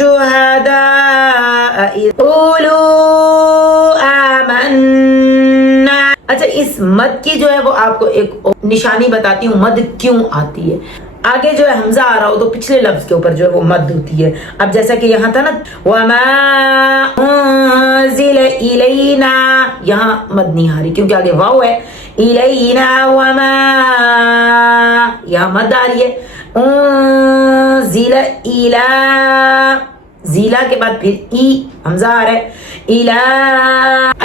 شهداء إذ قولوا آمنا. اچھا اس مد کی جو ہے وہ آپ کو ایک نشانی بتاتی ہوں مد کیوں آتی ہے. آگے جو ہے حمزہ آ رہا ہو تو پچھلے لفظ کے اوپر جو ہے وہ مد ہوتی ہے. اب جیسا کہ یہاں تھا نا وَمَا أُنزِلَ إِلَيْنَا, یہاں مد نہیں آ رہی کیونکہ آگے واو ہے. إِلَيْنَا وَمَا, یہاں مد آ رہی ہے. أُنزِلَ إِلَى, زیلا کے بعد پھر ای حمزہ آ رہا ہے.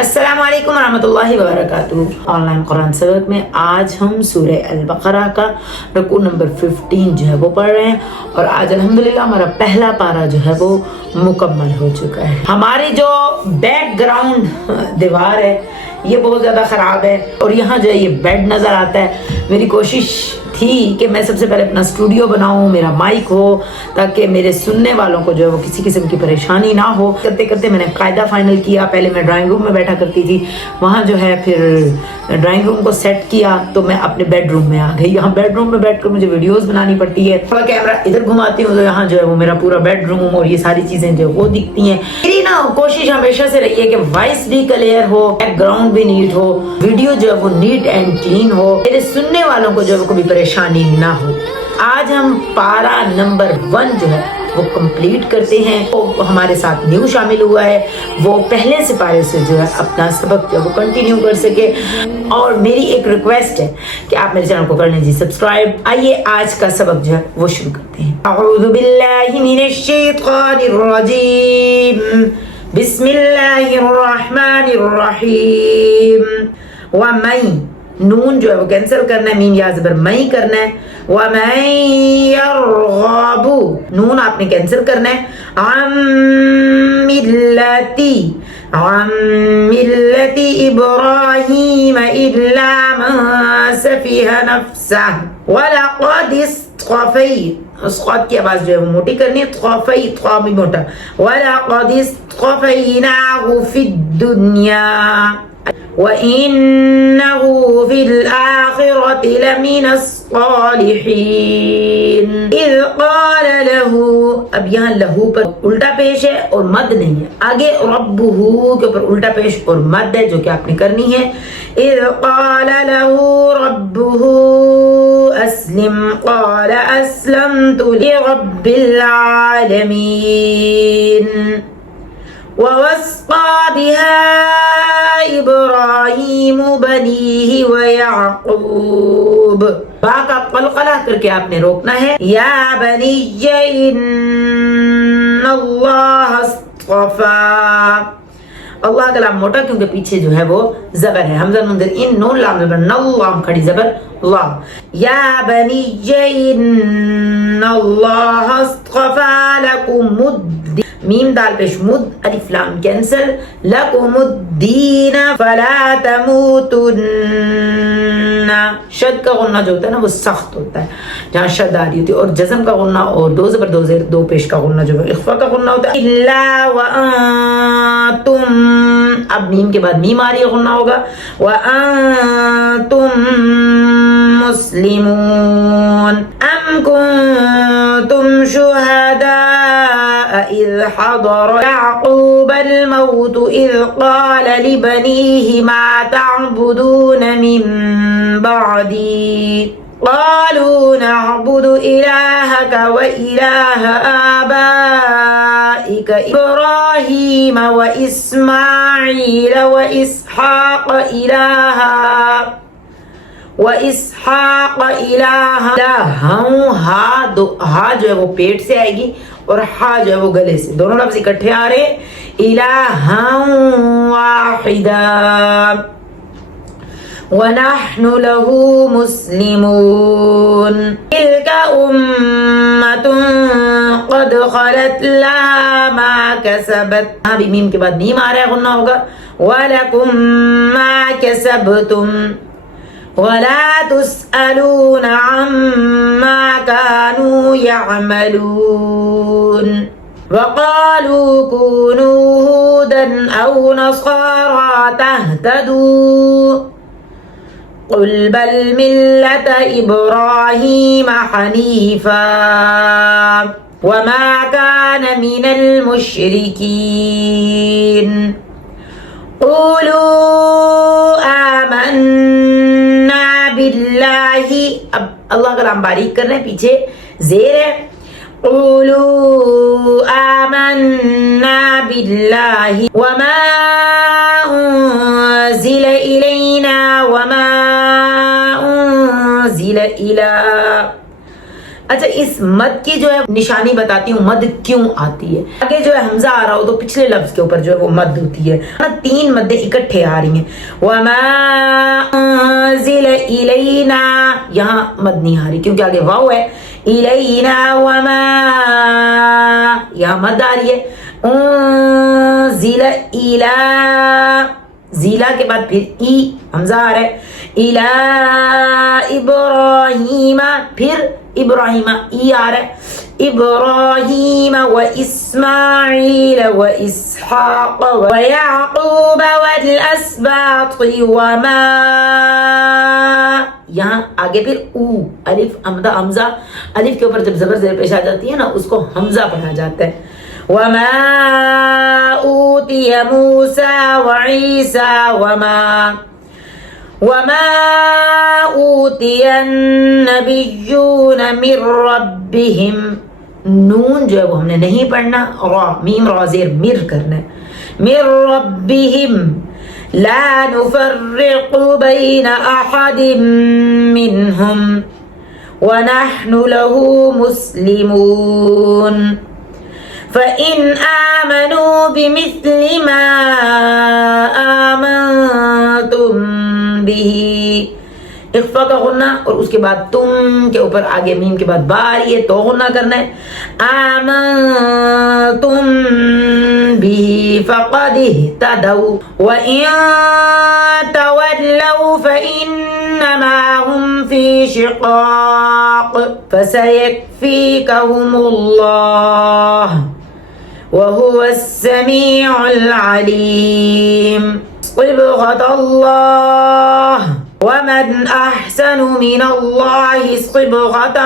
السلام علیکم ورحمۃ اللہ وبرکاتہ. آن لائن قرآن سبق میں آج ہم سورہ البقرہ کا رکوع نمبر 15 جو ہے وہ پڑھ رہے ہیں اور آج الحمدللہ ہمارا پہلا پارہ جو ہے وہ مکمل ہو چکا ہے. ہماری جو بیک گراؤنڈ دیوار ہے یہ بہت زیادہ خراب ہے اور یہاں جو ہے یہ بیڈ نظر آتا ہے. میری کوشش تھی کہ میں سب سے پہلے اپنا اسٹوڈیو بناؤں, میرا مائک ہو تاکہ میرے سننے والوں کو جو ہے وہ کسی قسم کی پریشانی نہ ہو. کرتے کرتے میں نے قاعدہ فائنل کیا. پہلے میں ڈرائنگ روم میں بیٹھا کرتی تھی, وہاں جو ہے پھر ڈرائنگ روم کو سیٹ کیا تو میں اپنے بیڈ روم میں آ گئی. یہاں بیڈ روم میں بیٹھ کر مجھے ویڈیوز بنانی پڑتی ہے. تھوڑا کیمرہ ادھر گھماتی ہوں تو یہاں جو ہے وہ میرا پورا بیڈ روم اور یہ ساری چیزیں جو وہ دکھتی ہیں. میری نا کوشش ہمیشہ سے رہی ہے کہ وائس بھی کلیئر ہو, بیک گراؤنڈ بھی نیٹ ہو, ویڈیو جو ہے وہ نیٹ اینڈ کلین ہو, میرے سننے والوں کو جو ہے وہ کوئی پریشانی نہ ہو. آج ہم پارہ نمبر 1 جو ہے وہ کمپلیٹ کرتے ہیں. ہمارے ساتھ نیو شامل ہوا ہے, وہ پہلے سے پارے سے جو ہے اپنا سبق جو ہے وہ کنٹینیو کر سکے. اور میری ایک ریکویسٹ ہے کہ آپ میرے چینل کو کر لیں جی سبسکرائب. آئیے آج کا سبق جو ہے وہ شروع کرتے ہیں. اعوذ باللہ من الشیطان الرجیم, بسم اللہ الرحمن الرحیم. وَمَن, نون جو ہے وہ کینسل کرنا ہے, میم یا زبر مئی کرنا ہے. وَمَن يَرْغَبُ, نون آپ نے کینسل کرنا ہے. عَن مِلَّةِ إِبْرَاهِيمَ إِلَّا مَن سَفِهَ نَفْسَهُ وَلَقَدِ اصْطَفَيْنَاهُ, اسقاط کی آواز جو ہے وہ موٹی کرنی ہے, طفی طا بھی موٹا. وَلَقَدِ اصْطَفَيْنَاهُ فِي الدُّنْيَا وَإِنَّهُ فِي الْآخِرَةِ لَمِنَ الصَّالِحِينَ إِذْ قَالَ لَهُ, اب یہاں لہو پر الٹا پیش ہے اور مد نہیں ہے. آگے ربہ کے اوپر الٹا پیش اور مد ہے جو کہ آپ نے کرنی ہے. إِذْ قَالَ لَهُ رَبُّهُ أَسْلِمْ قَالَ أَسْلَمْتُ لِرَبِّ الْعَالَمِينَ. وَوَصَّى بِهَا إِبْرَاهِيمُ بَنِيهِ وَيَعْقُوبُ, با کا قلقلہ کر کے آپ نے روکنا ہے. یا بنی ان اللہ اصطفیٰ, اللہ کا لام موٹا کیونکہ پیچھے جو ہے وہ زبر ہے. حمزہ نون در ان, نون لام زبر نل, لام کھڑی زبر اللہ. یا بنی ان اللہ اصطفیٰ لکم الدین, میم دال پیش مد, الف لام کینسل. لکم الدین فلا تموتن, شد کا غنہ جو ہوتا ہے نا وہ سخت ہوتا ہے جہاں شد آ رہی ہوتی ہے, اور جزم کا غنہ اور دو زبر دو زیر دو پیش کا غنہ جو ہے اخفا کا غنہ ہوتا ہے. الا وانتم, اب میم کے بعد میم آ رہی ہے غنہ ہوگا. وانتم مسلمون ام کنتم شہداء اذ حضر یعقوب الموت اذ قال لبنیہ ما تعبدون من بعدی قالوا نعبد إلهك وإله آبائك إبراهيم وإسماعيل وإسحاق إلها. ہا جو ہے وہ پیٹ سے آئے گی اور ہا جو ہے وہ گلے سے, دونوں لفظ اکٹھے آ رہے. إِلَٰهًا وَاحِدًا وَنَحْنُ لَهُ مُسْلِمُونَ. تِلْكَ أُمَّةٌ قَدْ خَلَتْ لَهَا مَا كَسَبَتْ, ابھی میم کے بعد میم آ رہا ہے غنہ ہوگا. وَلَكُمْ مَا كَسَبْتُمْ وَلَا تُسْأَلُونَ عَمَّا كَانُوا يَعْمَلُونَ. وَقَالُوا كُونُوا هُودًا أَوْ نَصَارَىٰ تَهْتَدُوا قُلْ بَلْ مِلَّةَ إِبْرَاهِيمَ حَنِيفًا وما كان من المشركين قولوا آمنا بالله. اب اللہ کا نام باریک کر رہے ہیں, پیچھے زیر ہے. قولوا آمنا بالله وما أنزل إلينا وما أنزل إلى. اچھا, اس مد کی جو ہے نشانی بتاتی ہوں, مد کیوں آتی ہے. آگے جو ہے حمزہ آ رہا ہو تو پچھلے لفظ کے اوپر جو ہے وہ مد ہوتی ہے. 3 مدیں اکٹھے آ رہی ہیں. وما انزل الینا, یہاں مد نہیں آ رہی کیونکہ آگے واو ہے. الینا وما, یہاں مد آ رہی ہے. انزل الی, زیلا کے بعد پھر ای حمزہ آ رہا ہے. الی ابراہیم, پھر ابراہیم ای آ رہا ہے. ابراہیم و اسماعیل و اسحاق و یعقوب والاسباط وما, یہاں آگے پھر او, الف حمزہ, الف کے اوپر جب زبر زیر پیش آ جاتی ہے نا اس کو حمزہ پڑھا جاتا ہے. وما اوتی موسیٰ وعیسیٰ وما اوتی النبیون من ربهم. نون جو ہے وہ ہم نے نہیں پڑھنا, را میم را زیر مر کرنا ہے. من ربهم لا نفرق بین احد منهم ونحن له مسلمون. فَإِنْ آمَنُوا بِمِثْلِ مَا آمَنْتُمْ بِهِ, اخفا کا غنہ اور اس کے بعد تم کے اوپر آگے میم کے بعد با آئی ہے تو غنہ کرنا ہے. آمَنْتُمْ بِهِ فَقَدِ اهْتَدَوْا وَإِنْ تَوَلَّوْا فَإِنَّمَا هُمْ فِي شِقَاقٍ فَسَيَكْفِيكَهُمُ اللَّهُ وهو السميع العليم. صبغة الله ومن أحسن من الله صبغة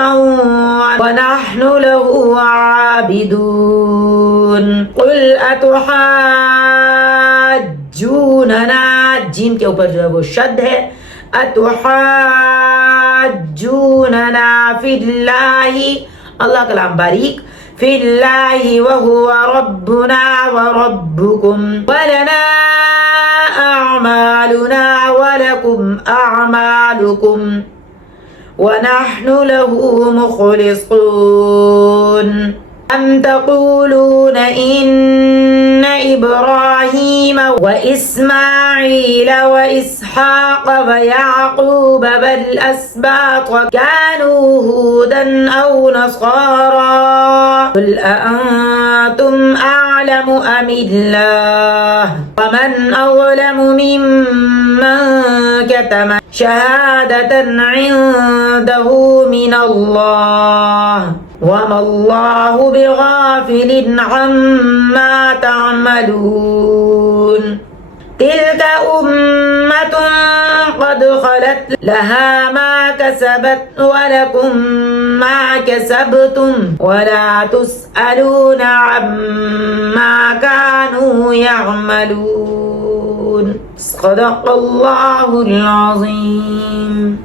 ونحن له عابدون. قل أتحاجوننا, جیم کے اوپر جو ہے وہ شد ہے. أتحاجوننا في الله, اللہ کلام باریک, فی اللہ وهو ربنا وربکم ولنا اعمالنا ولکم اعمالکم ونحن له مخلصون. ام تقولون ان ابراہیم واسماعیل واسحاق ویعقوب والاسباط كانوا هودا او نصارا قل أأنتم أعلم أم الله ومن أظلم ممن كتم شهادة عنده من الله وما الله بغافل عما تعملون. تلك أمة قد خلت لها ما كسبت ولكم ما كسبتم ولا تسألون عما كانوا يعملون. صدق الله العظيم.